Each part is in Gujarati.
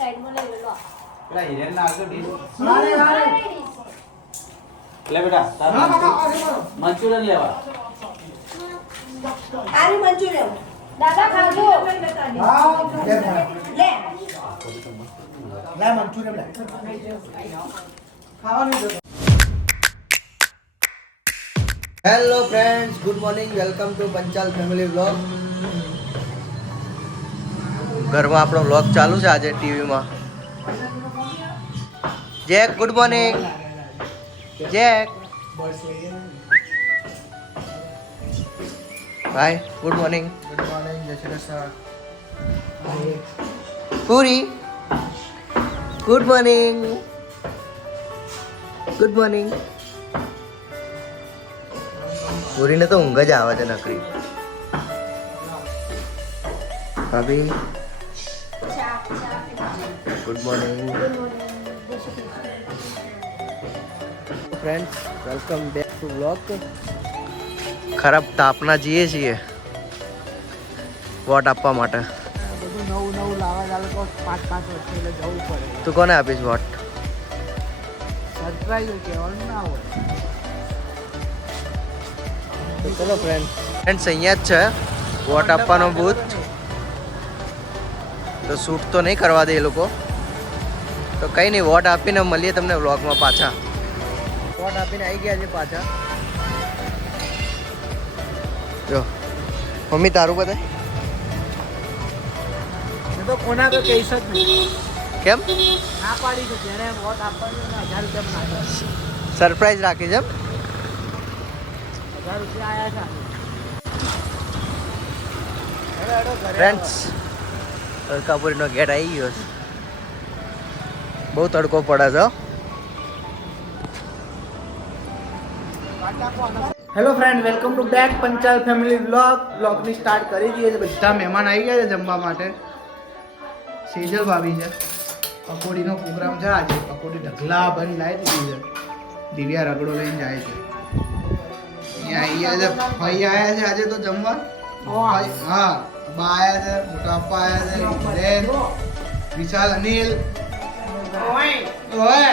સાઈડમાં લઈ લો. પેલા હિરેન ના આગળ ડીશ લે બેટા તારા મંચુરિયન લેવા આરી મંચુરિયન દાદા ખાજો. હા લે લે મંચુરિયન લે ખાવાનું જો hello friends, good morning. Welcome to Panchal family vlog. ઘરમાં આપણો વ્લોગ ચાલુ છે આજે ટીવીમાં. Jack, good morning. જેક, ભાઈ ગુડ મોર્નિંગ. ગુડ મોર્નિંગ, જય Shri Krishna. Puri, good morning. Good morning. પૂરીને તો ઊંઘ જ આવે છે નકરી. ભાભી, good morning. Friends, welcome back to vlog. ખરાબ તાપના જઈએ છીએ વોટ આપવા માટે. બધું નવું લાવવા ચાલે તો 5 વર્ષ એટલે જવું પડે. તું કોને આપીશ વોટ? સરપ્રાઈઝ હોય કહેવાનું ના હોય. તો ચલો ફ્રેન્ડ્સ, અહીંયા જ છે વોટ આપવાનો બૂથ. તો શૂટ તો નહીં કરવા દે એ લોકો. તો કંઈ નહીં, વોટ આપીને મળીએ તમને વ્લોગમાં પાછા. વોટ આપીને આવી ગયા છે પાછા. જો મમ્મી તારું બતાય. એ તો કોના તો કહીશ જ નહીં. કેમ ના પાડી છે જેને વોટ આપવાનું ને 1000 રૂપિયા માંગે. સરપ્રાઈઝ રાખી છે એમ? 1000 રૂપિયા આયા છે. ફ્રેન્ડ્સ, તડકાપુરીનો ગેટ આવી ગયો છે. બહુ તડકો પડે છે. Hello friend, welcome to back Panchal family વ્લોગની સ્ટાર્ટ કરી દઈએ છે. બધા મહેમાન આવી ગયા છે જમવા માટે. સેજલ ભાભી છે. પકોડીનો પ્રોગ્રામ છે આજે. પકોડી ઢગલા ભરી લાવી દીધી છે. દિવ્યા રગડો લઈને જાય છે. અહીંયા આવી ગયા છે. ભાઈ આવ્યા છે આજે તો જમવા. હા, બા આવ્યા છે, મોટા પપ્પા આવ્યા છે, હિરેન, વિશાલ, અનિલ, ઓય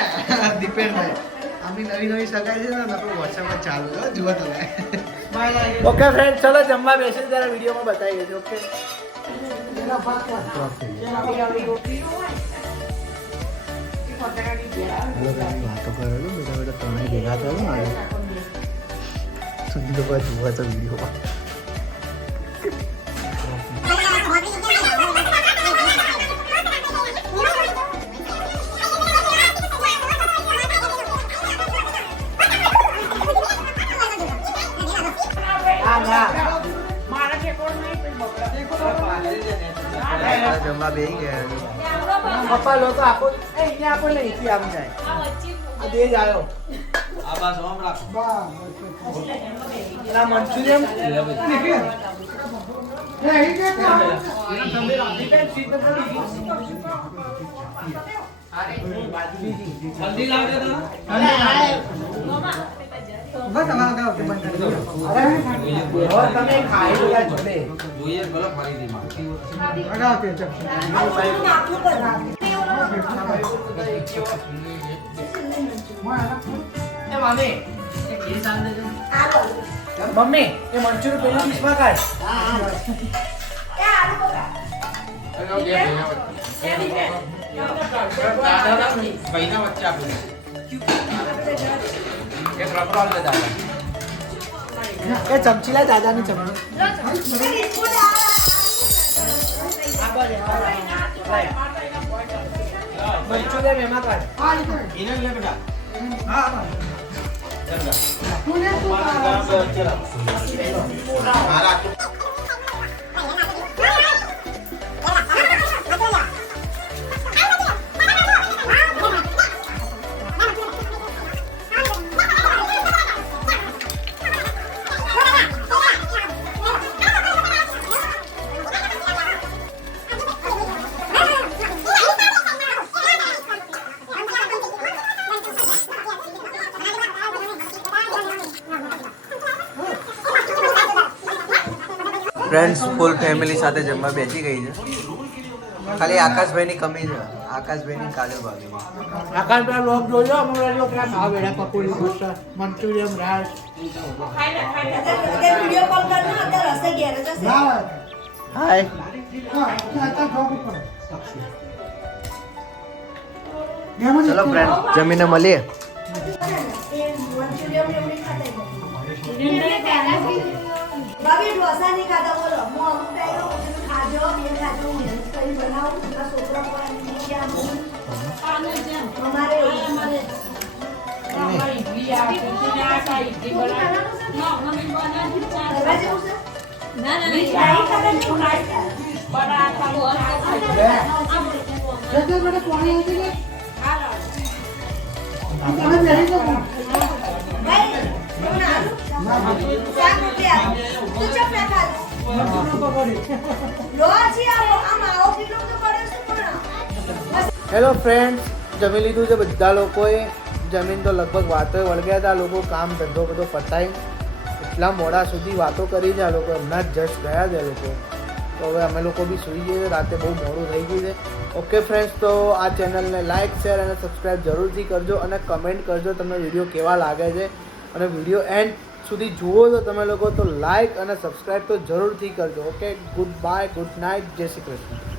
દીપેનભાઈ. આમની નવી સગાઈ છે ને, આપણે વોટ્સએપમાં ચાલુ છે, જુઓ તમે. ઓકે ફ્રેન્ડ, ચલો જમવા બેસીને ત્યારે વિડીયોમાં બતાવી દેજો. ઓકે, વાતો કરો છો બધા બધા, તમે ભેગા થયો ને સુધી લોકો જુઓ તો વિડીયોમાં. જમવા બેસી ગયા. પપ્પા લોકો આપો અહીંયા આપો ને અહીંથી આમ જાય. આ બે જ આવ્યો. આ બસ ઓમ રાખો ના મંચુરિયન જલ્દી લાવ દે તો તમે ખાઈ રહ્યા છો ને. જોઈએ ભલે ફરી દે મમ્મી, એ મંચુરિયન પેલી ડીશમાં કાઢ. ભાઈના વચ્ચે આપું એક રબરાલ દે દાદા. એ ચમચી લા, દાદાની ચમચી. મંચુરિયન એમાં કાઢ. એને લે બેટા. હા, ફ્રેન્ડ્સ, ફૂલ ફેમિલી સાથે જમવા બેસી ગઈ છે. ખાલી આકાશભાઈની કમી છે. આકાશભાઈ ની કાજલ ભાભી આકાશ પેલા લોક જોજો અમારા લોકો પેલા ખાવા બેઠા પકોડી ઢોસા મંચુરિયન રાઈસ અત્યારે વિડીયો કોલ કર ને અત્યારે હશે ઘેર જ હશે હાય ચલો ફ્રેન્ડ જમીને મળીએ એ મંચુરિયન એવડી ખાતા ભાભી ઢોસા નહીં ખાતા બોલો હું અમુક ટાઈમ ખાજો બે ખાજો હું કરી બનાવું મારા છોકરા પણ અમારે હેલો ફ્રેન્ડ્સ જમી લીધું છે બધા લોકોએ જમીન તો લગભગ વાતો વળગ્યા હતા લોકો કામ ધંધો બધો પતાવી એટલા મોડા સુધી વાતો કરી છે આ લોકો હમણાં જ જસ્ટ ગયા છે લોકો તો હવે અમે લોકો બી સૂઈ જઈએ છીએ રાતે બહુ મોડું થઈ ગયું છે ઓકે ફ્રેન્ડ્સ તો આ ચેનલને લાઇક શેર અને સબસ્ક્રાઈબ જરૂરથી કરજો અને કમેન્ટ કરજો તમને વિડીયો કેવા લાગે છે અને વિડીયો એન્ડ સુધી જુઓ તો તમે લોકો તો લાઇક અને સબસ્ક્રાઈબ તો જરૂરથી કરજો okay good bye good night જય શ્રી કૃષ્ણ